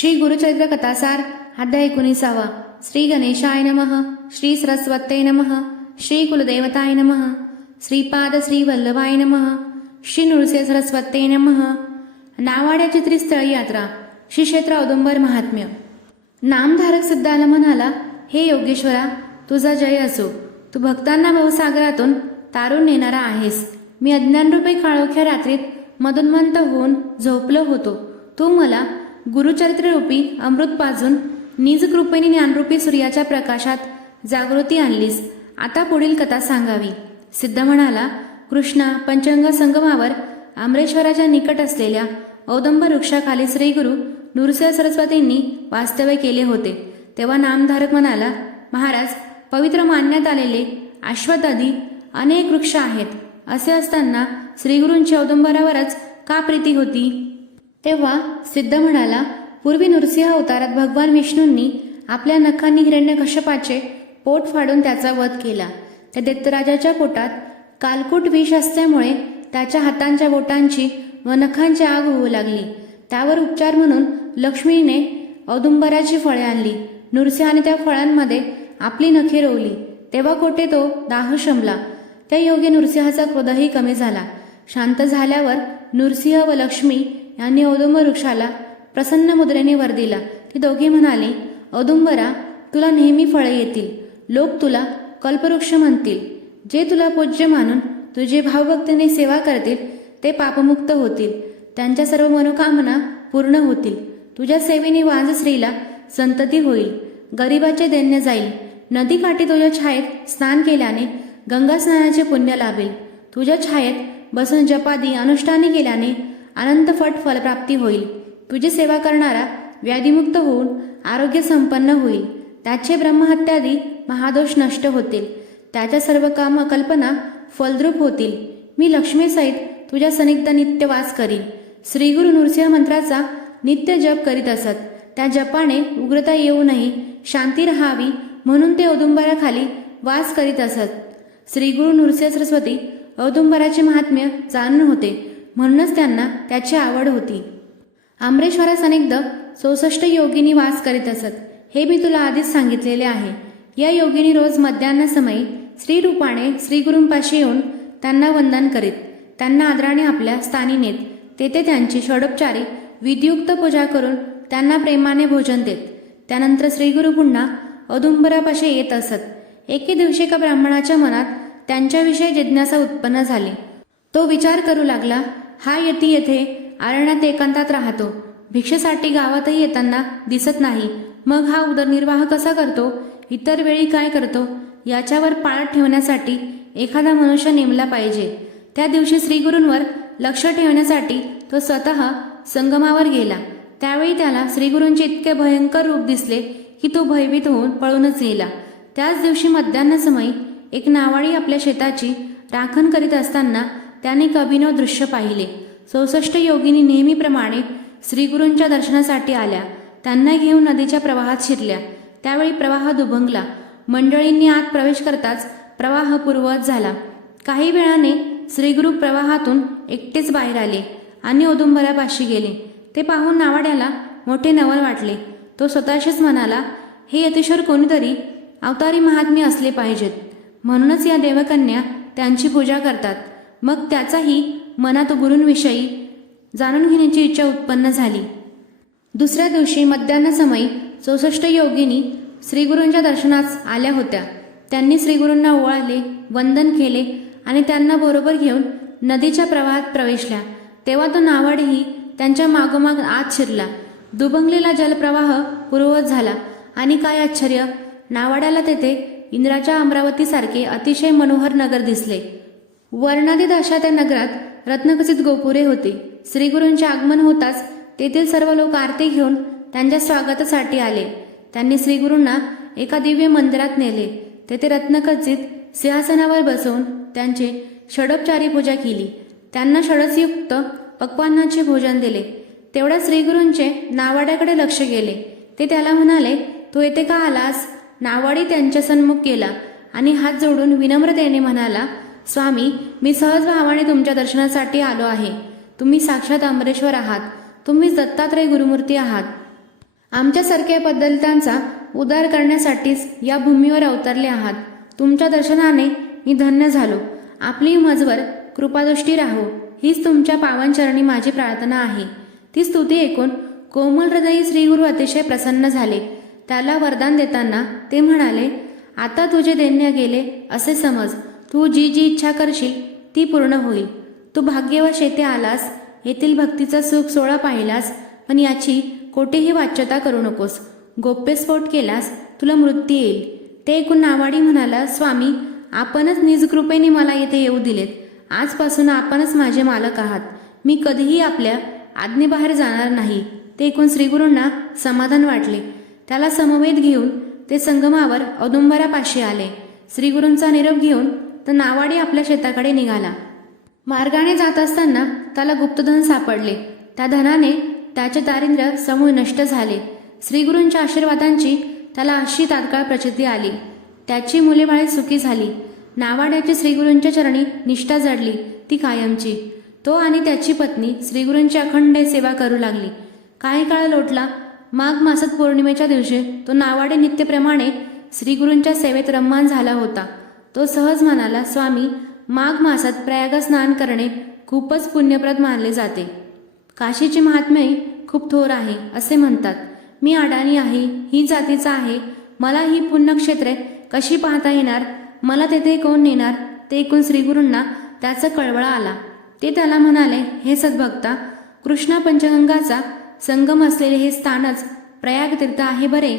श्री गुरुचरित्र कथासार अध्याय 19. श्री गणेशाय नमः. श्री सरस्वत्यै नमः. श्री कुलदेवताय नमः. श्रीपाद श्री वल्लभाय नमः. श्री नृसिंह सरस्वत्यै नमः. नावाड्याची त्रिस्थळी यात्रा. श्री क्षेत्र औदुंबर महात्म्य. नामधारक सिद्धाला म्हणाला, हे योगेश्वरा, तुझा जय असो. तू भक्तांना भवसागरातून तारून नेणारा आहेस. मी अज्ञानरूपी काळोख्या रात्रीत मदोन्मत्त होऊन झोपलो होतो. तू मला गुरुचरित्ररूपी अमृत पाजून निज कृपेने ज्ञानरूपी सूर्याच्या प्रकाशात जागृती आणलीस. आता पुढील कथा सांगावी. सिद्ध म्हणाला, कृष्णा पंचगंगा संगमावर आम्रेश्वराच्या निकट असलेल्या औदुंबर वृक्षाखाली श्रीगुरु नृसिंह सरस्वतींनी वास्तव्य केले होते. तेव्हा नामधारक म्हणाला, महाराज, पवित्र मानण्यात आलेले अश्वत्थादी अनेक वृक्ष आहेत. असे असताना श्रीगुरूंची औदुंबरावरच का प्रीती होती? तेव्हा सिद्ध म्हणाला, पूर्वी नृसिंह अवतारात भगवान विष्णूंनी आपल्या नखांनी हिरण्यकश्यपाचे पोट फाडून त्याचा वध केला. त्या दैत्यराजाच्या पोटात कालकूट विष असल्यामुळे त्याच्या हातांच्या बोटांची व नखांची आग होऊ लागली. त्यावर उपचार म्हणून लक्ष्मीने औदुंबराची फळे आणली. नृसिंहाने त्या फळांमध्ये आपली नखे रोवली. तेव्हा कोठे तो दाह शमला. त्या योगे नृसिंहाचा क्रोधही कमी झाला. शांत झाल्यावर नृसिंह व लक्ष्मी यांनी औदुंबर वृक्षाला प्रसन्न मुद्रेने वर दिला. ते दोघे म्हणाले, औदुंबरा, तुला नेहमी फळे येतील. लोक तुला कल्पवृक्ष म्हणतील. जे तुला पूज्य मानून तुझे भावभक्तीने सेवा करतील ते पापमुक्त होतील. त्यांच्या सर्व मनोकामना पूर्ण होतील. तुझ्या सेवेने वाजश्रीला संतती होईल. गरिबाचे दैन्य जाईल. नदीकाठी तुझ्या छायेत स्नान केल्याने गंगा स्नानाचे पुण्य लाभेल. तुझ्या छायेत बसून जपादी अनुष्ठाने केल्याने अनंत फलप्राप्ती होईल. तुझी सेवा करणारा व्याधीमुक्त होऊन आरोग्य संपन्न होईल. त्याचे ब्रह्महत्यादी महादोष नष्ट होतील. त्याच्या सर्व कल्पना फलद्रूप होतील. मी लक्ष्मीसहित तुझ्या सनिग्ध नित्य वास करीन. श्रीगुरु नृसिंह मंत्राचा नित्य जप करीत असत. त्या जपाने उग्रता येऊ नये, शांती राहावी म्हणून ते औदुंबराखाली वास करीत असत. श्रीगुरु नृसिंह सरस्वती औदुंबराचे महात्म्य जाणून होते, म्हणूनच त्यांना त्याची आवड होती. आम्रेश्वरा सनिग्ध 64 योगिनी वास करीत असत. हे मी तुला आधीच सांगितलेले आहे. या योगिनी रोज मध्यान्हसमयी श्रीरूपाने श्रीगुरूंपाशी येऊन त्यांना वंदन करीत. त्यांना आदराने आपल्या स्थानी नेत. तेथे त्यांची षडोपचारी विधियुक्त पूजा करून त्यांना प्रेमाने भोजन देत. त्यानंतर श्रीगुरु पुन्हा औदुंबरापाशी येत असत. एके दिवशी एका ब्राह्मणाच्या मनात त्यांच्याविषयी जिज्ञासा उत्पन्न झाली. तो विचार करू लागला, हा यती येथे अरण्यात एकांतात राहतो. भिक्षेसाठी गावातही येताना दिसत नाही. मग हा उदरनिर्वाह कसा करतो? इतर वेळी काय करतो? याच्यावर पाळत ठेवण्यासाठी एखादा मनुष्य नेमला पाहिजे. त्या दिवशी श्रीगुरूंवर लक्ष ठेवण्यासाठी तो स्वतः संगमावर गेला. त्यावेळी त्याला श्रीगुरूंचे इतके भयंकर रूप दिसले की तो भयभीत होऊन पळूनच गेला. त्याच दिवशी मध्यान्हसमयी एक नावाडी आपल्या शेताची राखण करीत असताना त्याने एक अभिनव दृश्य पाहिले. 64 योगिनी नेहमीप्रमाणे श्रीगुरूंच्या दर्शनासाठी आल्या. त्यांना घेऊन नदीच्या प्रवाहात शिरल्या. त्यावेळी प्रवाह दुभंगला. मंडळींनी आत प्रवेश करताच प्रवाह पूर्ववत झाला. काही वेळाने श्रीगुरू प्रवाहातून एकटेच बाहेर आले आणि औदुंबरापाशी गेले. ते पाहून नावाड्याला मोठे नवल वाटले. तो स्वतःशीच म्हणाला, हे यतीश्वर कोणीतरी अवतारी महात्मे असले पाहिजेत. म्हणूनच या देवकन्या त्यांची पूजा करतात. मग त्याचाही मनात गुरूंविषयी जाणून घेण्याची इच्छा उत्पन्न झाली. दुसऱ्या दिवशी मध्यान्हसमयी 64 योगिनी श्रीगुरूंच्या दर्शनास आल्या होत्या. त्यांनी श्रीगुरूंना ओवाळले, वंदन केले आणि त्यांना बरोबर घेऊन नदीच्या प्रवाहात प्रवेशल्या. तेव्हा तो नावाडीही त्यांच्या मागोमाग आत शिरला. दुभंगलेला जलप्रवाह पूर्ववत झाला आणि काय आश्चर्य, नावाड्याला तेथे इंद्राच्या अमरावतीसारखे अतिशय मनोहर नगर दिसले. वर्णातीत अशा त्या नगरात रत्नखचित गोपुरे होते. श्रीगुरूंचे आगमन होताच तेथील सर्व लोक आरती घेऊन त्यांच्या स्वागतासाठी आले. त्यांनी श्रीगुरूंना एका दिव्य मंदिरात नेले. तेथे रत्नखचित सिंहासनावर बसवून त्यांचे षडोपचारी पूजा केली. त्यांना षडसयुक्त पक्वान्नाचे भोजन दिले. तेवढ्या श्रीगुरूंचे नावाड्याकडे लक्ष गेले. ते त्याला म्हणाले, तू येथे का आलास? नावाडी त्यांच्या सन्मुख गेला आणि हात जोडून विनम्रतेने म्हणाला, स्वामी, मी सहज भावाने तुमच्या दर्शनासाठी आलो आहे. तुम्ही साक्षात अमरेश्वर आहात. तुम्ही दत्तात्रय गुरुमूर्ती आहात. आमच्यासारख्या बदलतांचा उद्धार करण्यासाठीच या भूमीवर अवतरले आहात. तुमच्या दर्शनाने मी धन्य झालो. आपली मजवर कृपादृष्टी राहो हीच तुमच्या पावनचरणी माझी प्रार्थना आहे. ती स्तुती ऐकून कोमल हृदयी श्रीगुरु अतिशय प्रसन्न झाले. त्याला वरदान देताना ते म्हणाले, आता तुझे दैन्य गेले असे समज. तू जी जी इच्छा करशील ती पूर्ण होईल. तू भाग्यवश येथे आलास, येथील भक्तीचा सुख सोहळा पाहिलास, पण याची कोठेही वाच्यता करू नकोस. गोप्यस्फोट केलास तुला मृत्यू येईल. ते ऐकून नावाडी म्हणाला, स्वामी आपणच निजकृपेने मला येथे येऊ दिलेत. आजपासून आपणच माझे मालक आहात. मी कधीही आपल्या आज्ञेबाहेर जाणार नाही. ते ऐकून श्रीगुरूंना समाधान वाटले. त्याला समवेत घेऊन ते संगमावर औदुंबरापाशी आले. श्रीगुरूंचा निरोप घेऊन तर नावाडी आपल्या शेताकडे निघाला. मार्गाने जात असताना त्याला गुप्तधन सापडले. त्या धनाने त्याचे दारिद्र्य समूळ नष्ट झाले. श्रीगुरूंच्या आशीर्वादांची त्याला अशी तात्काळ प्रचिती आली. त्याची मुलेबाळे सुखी झाली. नावाड्याची श्रीगुरूंच्या चरणी निष्ठा जडली ती कायमची. तो आणि त्याची पत्नी श्रीगुरूंची अखंड सेवा करू लागली. काही काळ लोटला. माघ मासात पौर्णिमेच्या दिवशी तो नावाडे नित्यप्रमाणे श्रीगुरूंच्या सेवेत रम्मान झाला होता. तो सहज म्हणाला, स्वामी माघ मासात प्रयाग स्नान करणे खूपच पुण्यप्रद मानले जाते. काशीची महात्म्य खूप थोर आहे असे म्हणतात. मी अडाणी आहे, ही जातीचा आहे. मला ही पुण्यक्षेत्रे कशी पाहता येणार? मला तेथे कोण नेणार? ते ऐकून श्रीगुरूंना त्याचा कळवळा आला. ते त्याला म्हणाले, हे सद्भक्ता, कृष्णा पंचगंगाचा संगम असलेले हे स्थानच प्रयाग तीर्थ आहे बरे.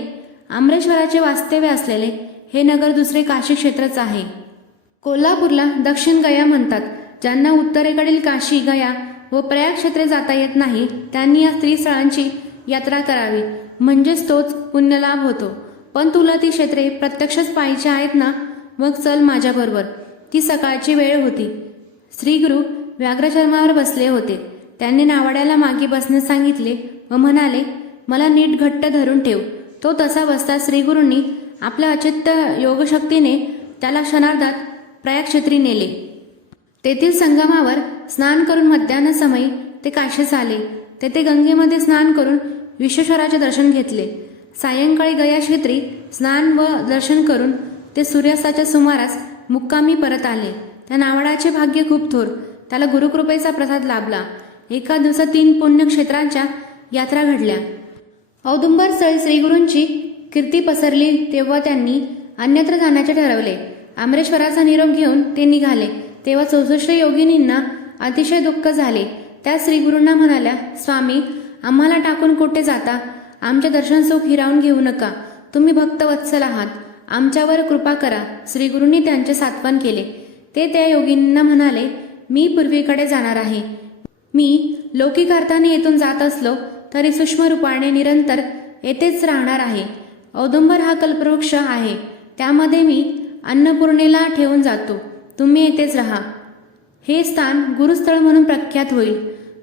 अमरेश्वराचे वास्तव्य असलेले हे नगर दुसरे काशी क्षेत्रच आहे. कोल्हापूरला दक्षिण गया म्हणतात. ज्यांना उत्तरेकडील काशी, गया व प्रयाग क्षेत्रे जाता येत नाही त्यांनी या त्रिस्थळांची यात्रा करावी, म्हणजेच तोच पुण्यलाभ होतो. पण तुला ती क्षेत्रे प्रत्यक्षच पाहायची आहेत ना? मग चल माझ्याबरोबर. ती सकाळची वेळ होती. श्रीगुरु व्याघ्रचर्मावर बसले होते. त्यांनी नावाड्याला मागे बसण्यास सांगितले व म्हणाले, मला नीट घट्ट धरून ठेव. तो तसा बसता श्रीगुरूंनी आपल्या अचित्त योगशक्तीने त्याला क्षणार्धात प्रयागक्षेत्री नेले. तेथील संगमावर स्नान करून मध्यान्ह समयी ते काशीस आले. तेथे गंगेमध्ये स्नान करून विश्वेश्वराचे दर्शन घेतले. सायंकाळी गया क्षेत्री स्नान व दर्शन करून ते सूर्यास्ताच्या सुमारास मुक्कामी परत आले. त्या नावाडाचे भाग्य खूप थोर. त्याला गुरुकृपेचा प्रसाद लाभला. एका दिवसात 3 पुण्यक्षेत्रांच्या यात्रा घडल्या. औदुंबर स्थळी श्रीगुरूंची कीर्ती पसरली तेव्हा त्यांनी अन्यत्र जाण्याचे ठरवले. अमरेश्वराचा निरोप घेऊन ते निघाले तेव्हा 64 योगिनींना अतिशय दुःख झाले. त्या श्रीगुरूंना म्हणाल्या, स्वामी आम्हाला टाकून कुठे जाता? आमचे दर्शन सुख हिरावून घेऊ नका. तुम्ही भक्तवत्सल आहात, आमच्यावर कृपा करा. श्रीगुरूंनी त्यांचे सांत्वन केले. ते त्या योगिनींना म्हणाले, मी पूर्वीकडे जाणार आहे. मी लौकिक अर्थाने येथून जात असलो तरी सूक्ष्म रूपाने निरंतर येथेच राहणार आहे. औदुंबर हा कल्पवृक्ष आहे. त्यामध्ये मी अन्नपूर्णेला ठेवून जातो. तुम्ही येथेच राहा. हे स्थान गुरुस्थळ म्हणून प्रख्यात होईल.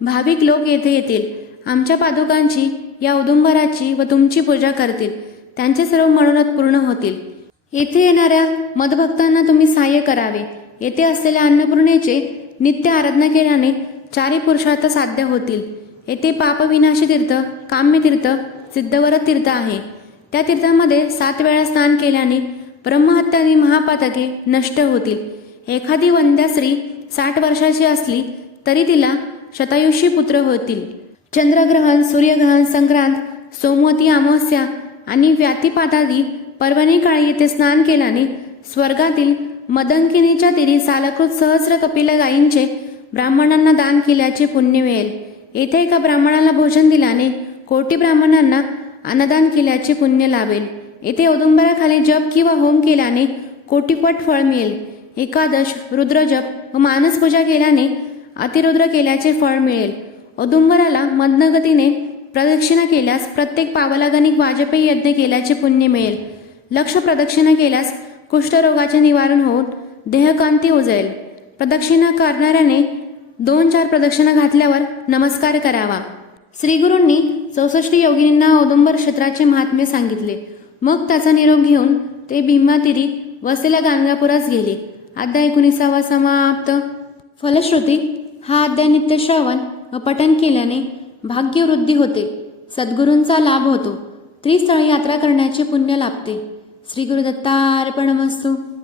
भाविक लोक येथे येतील. आमच्या पादुकांची, या औदुंबराची व तुमची पूजा करतील. त्यांचे सर्व मनोरथ पूर्ण होतील. येथे येणाऱ्या मदभक्तांना तुम्ही सहाय्य करावे. येथे असलेल्या अन्नपूर्णेचे नित्य आराधना केल्याने 4 पुरुषार्थ साध्य होतील. येथे पापविनाशी तीर्थ, काम्य तीर्थ, सिद्धवरत तीर्थ आहे. त्या तीर्थामध्ये 7 वेळा स्नान केल्याने ब्रह्महत्यादी महापातके नष्ट होतील. एखादी वंद्या स्त्री 60 वर्षाची असली तरी तिला शतायुषी पुत्र होतील. चंद्रग्रहण, सूर्यग्रहण, संक्रांत, सोमवती अमावस्या आणि व्यातिपातादी पर्वणी काळी येथे स्नान केल्याने स्वर्गातील मदंकिनीच्या तीरी सालकृत सहस्र कपिल गायींचे ब्राह्मणांना दान केल्याचे पुण्य मिळेल. येथे एका ब्राह्मणाला भोजन दिल्याने कोटी ब्राह्मणांना अन्नदान केल्याचे पुण्य लाभेल. येथे औदुंबराखाली जप किंवा होम केल्याने कोटीपट फळ मिळेल. एकादश, रुद्रजप व मानसपूजा केल्याने अतिरुद्र केल्याचे फळ मिळेल. औदुंबराला मदनगतीने प्रदक्षिणा केल्यास प्रत्येक पावलागणिक वाजपेयी यज्ञ केल्याचे पुण्य मिळेल. लक्ष प्रदक्षिणा केल्यास कुष्ठरोगाचे निवारण होऊन देहकांती उजळेल. प्रदक्षिणा करणाऱ्याने 2-4 प्रदक्षिणा घातल्यावर नमस्कार करावा. श्रीगुरूंनी 64 योगिनींना औदुंबर क्षेत्राचे महात्म्य सांगितले. मग त्याचा निरोप घेऊन ते भीमातीरी वसलेल्या गाणगापुरास गेले. अध्याय 19 समाप्त. फलश्रुती हा अध्याय नित्य श्रवण व पठन केल्याने भाग्यवृद्धी होते. सद्गुरूंचा लाभ होतो. त्रिस्थळ यात्रा करण्याचे पुण्य लाभते. श्री गुरुदत्तार्पणमस्तु.